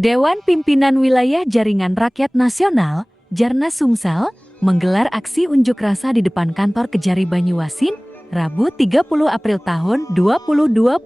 Dewan Pimpinan Wilayah Jaringan Rakyat Nasional, Jarnas Sumsel, menggelar aksi unjuk rasa di depan kantor Kejari Banyuasin, Rabu 30 April tahun 2025.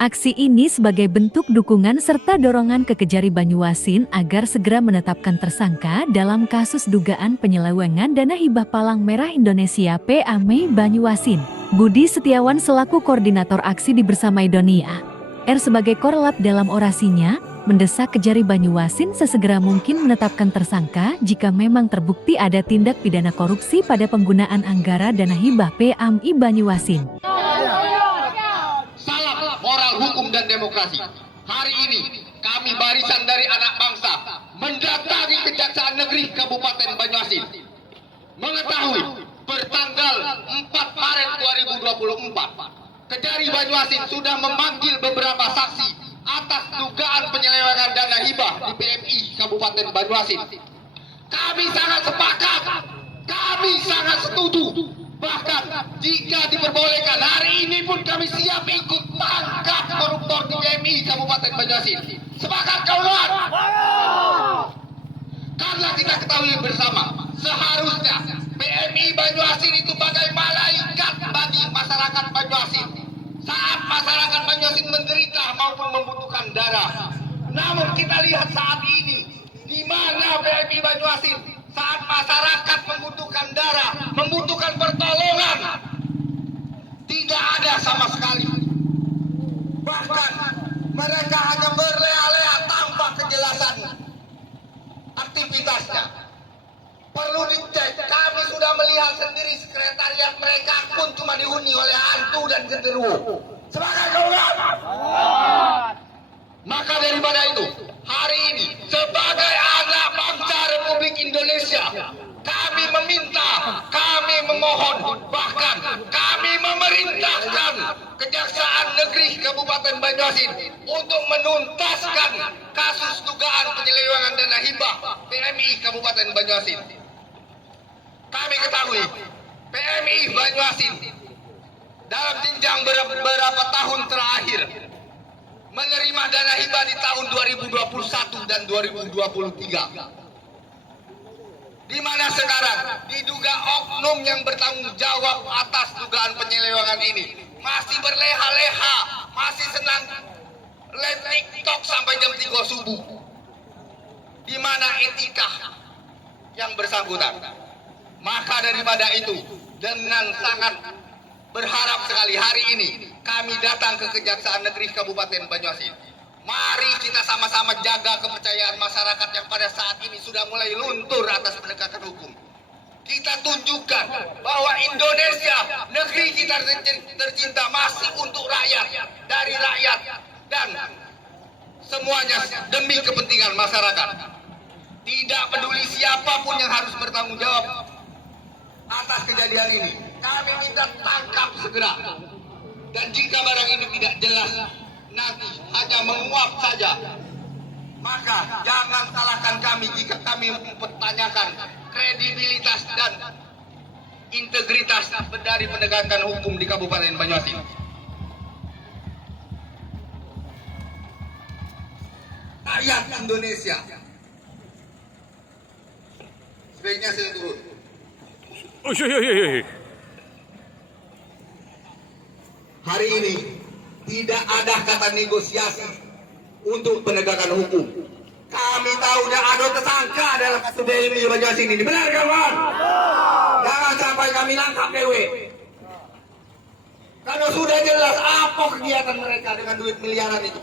Aksi ini sebagai bentuk dukungan serta dorongan ke Kejari Banyuasin agar segera menetapkan tersangka dalam kasus dugaan penyelewengan dana hibah Palang Merah Indonesia PAMI Banyuasin. Budi Setiawan selaku koordinator aksi dibersamai Doni A.R. sebagai korlap dalam orasinya, mendesak Kejari Banyuasin sesegera mungkin menetapkan tersangka jika memang terbukti ada tindak pidana korupsi pada penggunaan anggara dana hibah PAMI Banyuasin. Salah moral hukum dan demokrasi. Hari ini kami barisan dari anak bangsa mendatangi Kejaksaan Negeri Kabupaten Banyuasin. Mengetahui bertanggal 4 Maret 2024, Kejari Banyuasin sudah memanggil beberapa saksi atas dugaan penyelewengan dana hibah di PMI Kabupaten Banyuasin. Kami sangat sepakat, kami sangat setuju. Bahkan jika diperbolehkan, hari ini pun kami siap ikut tangkap koruptor di PMI Kabupaten Banyuasin. Sepakat kawan? Karena kita ketahui bersama, seharusnya PMI Banyuasin itu bagai malaikat bagi masyarakat Banyuasin. Saat masyarakat Banyuasin menderita maupun membutuhkan darah. Namun kita lihat saat ini, di mana PMI Banyuasin saat masyarakat membutuhkan darah, membutuhkan pertolongan, tidak ada sama sekali. Bahkan mereka hanya berleha-leha tanpa kejelasan aktivitasnya. Perlu dicek, kami sudah melihat sendiri sekretariat mereka pun cuma dihuni oleh hantu dan genderuwo. Semangat kawan! Maka daripada itu, hari ini sebagai anak bangsa Republik Indonesia, kami meminta, kami memohon, bahkan kami memerintahkan Kejaksaan Negeri Kabupaten Banyuasin untuk menuntaskan kasus dugaan penyelewengan dana hibah PMI Kabupaten Banyuasin. Kami ketahui PMI Banyuasin dalam jenjang beberapa tahun terakhir menerima dana hibah di tahun 2021 dan 2023. Di mana sekarang diduga oknum yang bertanggung jawab atas dugaan penyelewengan ini masih berleha-leha, masih senang live TikTok sampai jam 3 subuh. Di mana etika yang bersangkutan? Maka daripada itu, dengan sangat berharap sekali hari ini kami datang ke Kejaksaan Negeri Kabupaten Banyuasin. Mari kita sama-sama jaga kepercayaan masyarakat yang pada saat ini sudah mulai luntur atas penegakan hukum. Kita tunjukkan bahwa Indonesia, negeri kita tercinta, masih untuk rakyat, dari rakyat, dan semuanya demi kepentingan masyarakat. Tidak peduli siapapun yang harus bertanggung jawab atas kejadian ini. Kami minta tangkap segera. Dan jika barang ini tidak jelas, nanti hanya menguap saja, maka jangan salahkan kami jika kami mempertanyakan kredibilitas dan integritas dari penegakan hukum di Kabupaten Banyuasin. Rakyat Indonesia, sebaiknya saya turun. Hari ini tidak ada kata negosiasi untuk penegakan hukum. Kami tahunya ada tersangka dalam kasus PMI Banyuasin ini. Benar kawan? Jangan sampai kami langkap dewe. Karena sudah jelas apa kegiatan mereka dengan duit miliaran itu.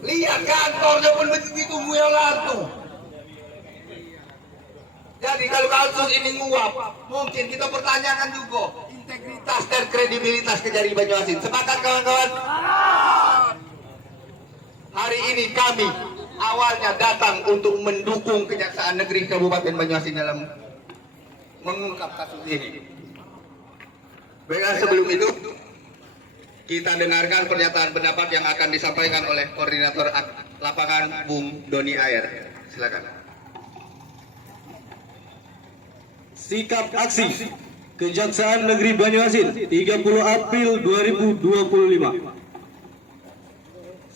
Lihat kantornya pun begitu mualantu. Jadi kalau kasus ini nguap, mungkin kita pertanyakan juga integritas dan kredibilitas Kejari Banyuasin. Sepakat kawan-kawan? Hari ini kami awalnya datang untuk mendukung Kejaksaan Negeri Kabupaten Banyuasin dalam mengungkap kasus ini. Baiklah, sebelum itu kita dengarkan pernyataan pendapat yang akan disampaikan oleh Koordinator Lapangan Bung Doni A.R. Silakan. Sikap aksi Kejaksaan Negeri Banyuasin 30 April 2025.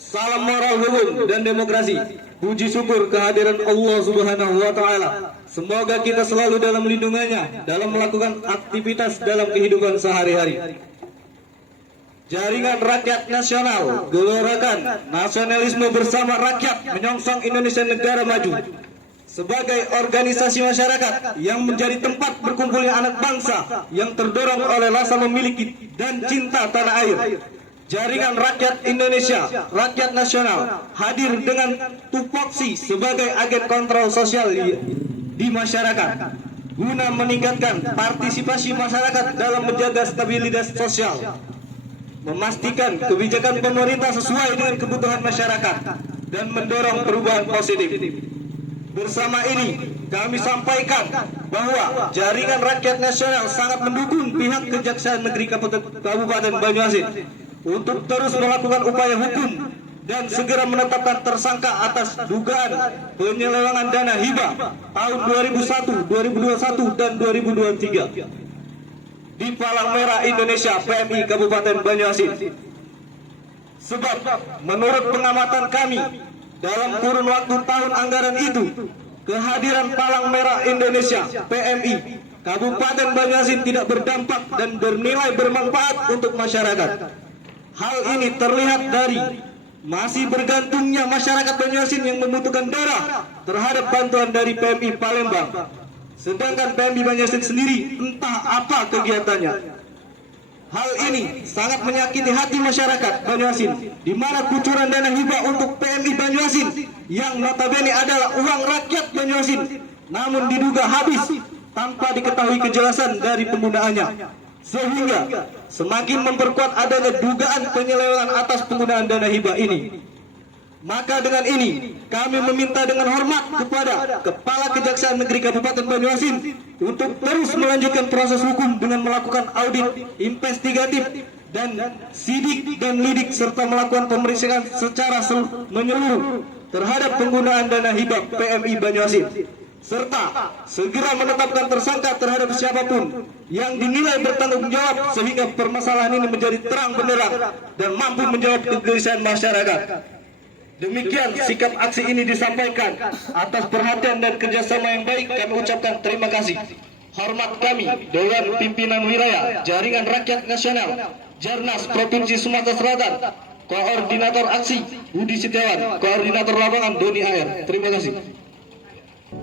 Salam moral hukum dan demokrasi. Puji syukur kehadiran Allah Subhanahu wa taala. Semoga kita selalu dalam lindungannya dalam melakukan aktivitas dalam kehidupan sehari-hari. Jaringan Rakyat Nasional gelorakan nasionalisme bersama rakyat menyongsong Indonesia negara maju. Sebagai organisasi masyarakat yang menjadi tempat berkumpulnya anak bangsa yang terdorong oleh rasa memiliki dan cinta tanah air, Jaringan Rakyat Indonesia, Rakyat Nasional hadir dengan tupoksi sebagai agen kontrol sosial di masyarakat guna meningkatkan partisipasi masyarakat dalam menjaga stabilitas sosial, memastikan kebijakan pemerintah sesuai dengan kebutuhan masyarakat, dan mendorong perubahan positif. Bersama ini, kami sampaikan bahwa Jaringan Rakyat Nasional sangat mendukung pihak Kejaksaan Negeri Kabupaten Banyuasin untuk terus melakukan upaya hukum dan segera menetapkan tersangka atas dugaan penyelewengan dana hibah tahun 2001, 2021, dan 2023 di Palang Merah Indonesia PMI Kabupaten Banyuasin. Sebab menurut pengamatan kami, dalam kurun waktu tahun anggaran itu, kehadiran Palang Merah Indonesia PMI Kabupaten Banyuasin tidak berdampak dan bernilai bermanfaat untuk masyarakat. Hal ini terlihat dari masih bergantungnya masyarakat Banyuasin yang membutuhkan darah terhadap bantuan dari PMI Palembang. Sedangkan PMI Banyuasin sendiri entah apa kegiatannya. Hal ini sangat menyakiti hati masyarakat Banyuasin, di mana kucuran dana hibah untuk PMI Banyuasin yang notabene adalah uang rakyat Banyuasin, namun diduga habis tanpa diketahui kejelasan dari penggunaannya, sehingga semakin memperkuat adanya dugaan penyelewengan atas penggunaan dana hibah ini. Maka dengan ini kami meminta dengan hormat kepada Kepala Kejaksaan Negeri Kabupaten Banyuasin untuk terus melanjutkan proses hukum dengan melakukan audit investigatif dan sidik dan lidik serta melakukan pemeriksaan secara menyeluruh terhadap penggunaan dana hibah PMI Banyuasin, serta segera menetapkan tersangka terhadap siapapun yang dinilai bertanggung jawab sehingga permasalahan ini menjadi terang benderang dan mampu menjawab kegelisahan masyarakat. Demikian sikap aksi ini disampaikan. Atas perhatian dan kerjasama yang baik kami ucapkan terima kasih. Hormat kami Dewan Pimpinan Wilayah Jaringan Rakyat Nasional Jarnas Provinsi Sumatera Selatan, Koordinator Aksi Budi Setiawan, Koordinator Lapangan Doni AR. Terima kasih.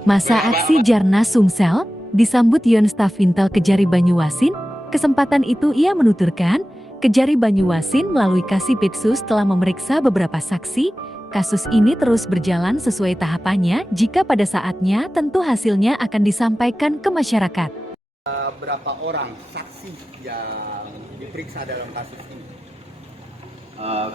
Masa aksi Jarnas Sumsel disambut Yon Staf Intel Kejari Banyuasin. Kesempatan itu ia menuturkan, Kejari Banyuasin melalui Kasipitsus telah memeriksa beberapa saksi. Kasus ini terus berjalan sesuai tahapannya. Jika pada saatnya, tentu hasilnya akan disampaikan ke masyarakat. Berapa orang saksi yang diperiksa dalam kasus ini?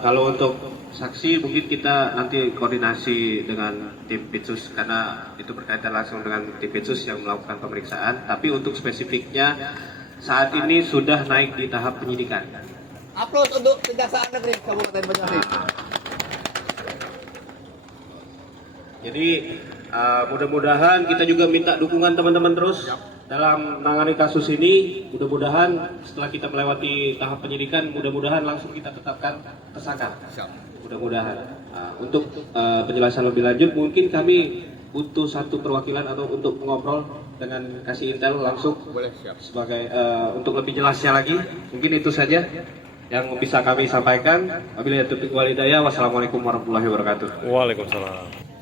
Kalau untuk saksi mungkin kita nanti koordinasi dengan tim Pitsus karena itu berkaitan langsung dengan tim Pitsus yang melakukan pemeriksaan. Tapi untuk spesifiknya saat ini sudah naik di tahap penyidikan. Upload untuk Kejaksaan Negeri Kabupaten Banyuasin. Jadi mudah-mudahan kita juga minta dukungan teman-teman terus dalam menangani kasus ini. Mudah-mudahan setelah kita melewati tahap penyidikan, mudah-mudahan langsung kita tetapkan tersangka. Mudah-mudahan. Untuk penjelasan lebih lanjut, mungkin kami butuh satu perwakilan atau untuk ngobrol dengan Kasih Intel langsung. Boleh, siap. Sebagai untuk lebih jelasnya lagi, mungkin itu saja yang bisa kami sampaikan. Wabillahi taufiq wal hidayah. Wassalamualaikum warahmatullahi wabarakatuh. Waalaikumsalam.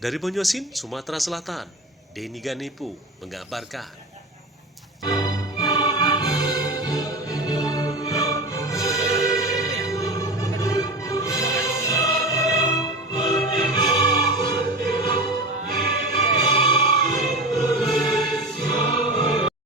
Dari Banyuasin, Sumatera Selatan, Denny Ganipu mengabarkan.